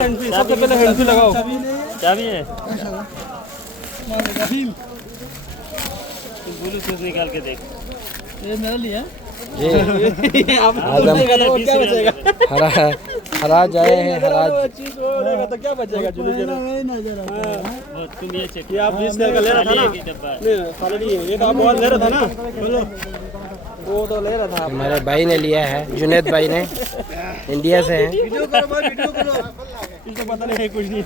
सबसे पहले हैंड लगाओ। चाबी है ब्लूटूथ निकाल के देख। ये मेरा लिया हराज आए हैं। हराज तो क्या बचेगा? तुम ये चेक किया, आप 20 का ले रहा था ना? नहीं, ये तो आप बहुत ले रहा था ना? बोलो, वो तो ले रहा था। हमारे भाई ने लिया है, जुनेद भाई ने, इंडिया से हैं। वीडियो करो, इसको पता नहीं है कुछ नहीं।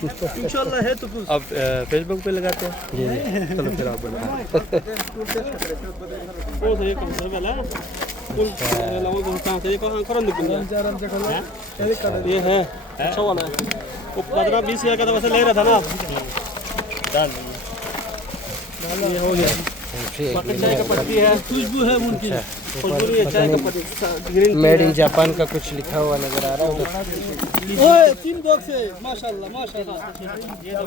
इंशाल्लाह है तो कुछ। अब फेसबुक पे लगाते हैं। जी चलो फिर आप बना। वो तो एक कंसर वाला फुल लाओ को कहां से कहां करन दे। ये है अच्छा वाला है। वो 15-20 का तो वैसे ले रहा था ना। डाल ये हो गया। चाय का पत्ती है, खुशबू है उनकी। खुशबू है चाय का पत्ती, ग्रीन मेड इन जापान का कुछ लिखा हुआ नजर आ रहा है। ओए 3 बॉक्स है, माशाल्लाह माशाल्लाह। ये तो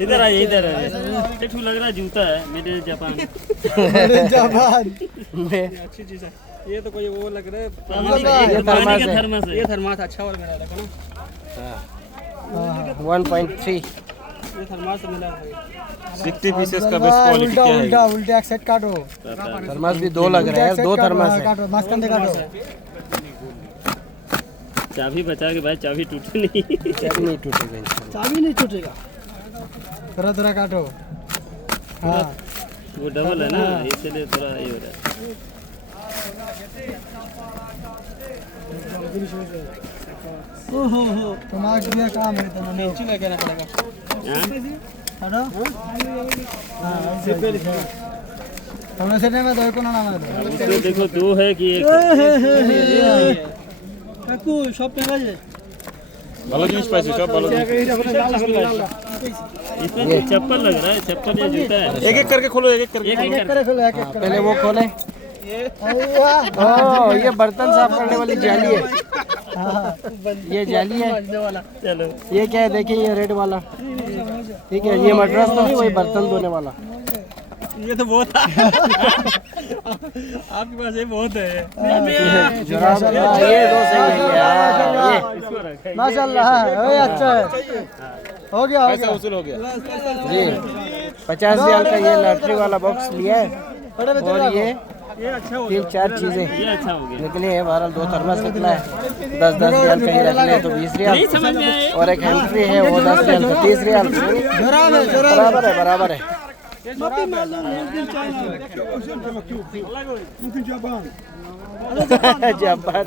इधर आइए, इधर देखो लग रहा है जूता है मेरे जापान। अच्छी चीज है ये तो। कोई वो लग रहा है ये थर्मास है। ये थर्मास अच्छा वाला मिला था ना। 1.3 ये थर्मास मिला है। 60 पीसेस का बेस्ट क्वालिटी क्या है? उल्टा एक सेट काटो। थर्मास भी 2 लग रहा है, 2 थर्मास है। काटो मास्क अंदर काटो। चाबी बचा के भाई, चाबी टूटे नहीं। चाबी नहीं टूटेगा इंशाल्लाह। चाबी नहीं टूटेगा। थोड़ा काटो। हाँ वो डबल है ना, इसलिए थोड़ा ये हो रहा है। ओहो हो तो मास्क दिया काम है तो नीचे में कहना पड़ेगा। हटो। हमने से नहीं मैं दो को ना मार दो। उसमें देखो 2 है कि 1 है। काकू शॉप पे गए। ভালো জিনিস পাইছি, সব ভালো জিনিস। इसमें तो चप्पल लग रहा है, चप्पल या जूता है। एक एक करके खोलो, एक एक करके। एक एक करे खोलो एक एक। पहले वो खोले। ओह ये बर्तन साफ करने वाली जाली है। ये जाली है। चलो ये क्या है देखिए, ये रेड वाला ठीक है। ये मद्रास तो नहीं, वही बर्तन धोने वाला। ये तो बहुत है। आपके पास ये बहुत है। जुराब ये 2 सही है। ये माशाल्लाह ये अच्छा है। हो गया पैसा वसूल हो गया। जी 50 रियाल का ये लॉटरी वाला बॉक्स लिया है। और ये अच्छा हो 3-4 चीजें ये अच्छा हो गया। निकली है। बहरहाल 2 थर्मस निकला है। 10-10 रियाल का ही रख ले तो 20 रियाल। नहीं समझ में आया। और एक हैंड्री है वो 10 रियाल का 30 रियाल। बराबर है। जापान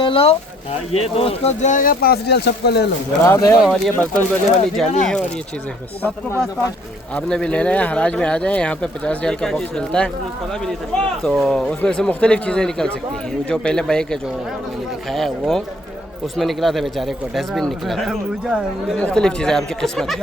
ले लो। ये तो उसको जाएगा 5 रियल सबको ले लो। जुराब है और ये बर्तन धोने वाली जाली है और ये चीज़ें बस। सबको पास 5। आपने भी लेना है हराज में आ जाए। यहाँ पे 50 रियाल का बॉक्स मिलता है। तो उसमें से मुख्तलिफ चीज़ें निकल सकती हैं। जो पहले भाई के जो मैंने दिखाया है वो उसमें निकला था बेचारे को डस्टबिन निकला था। मुख्तलिफ चीज़ें आपकी किस्मत है।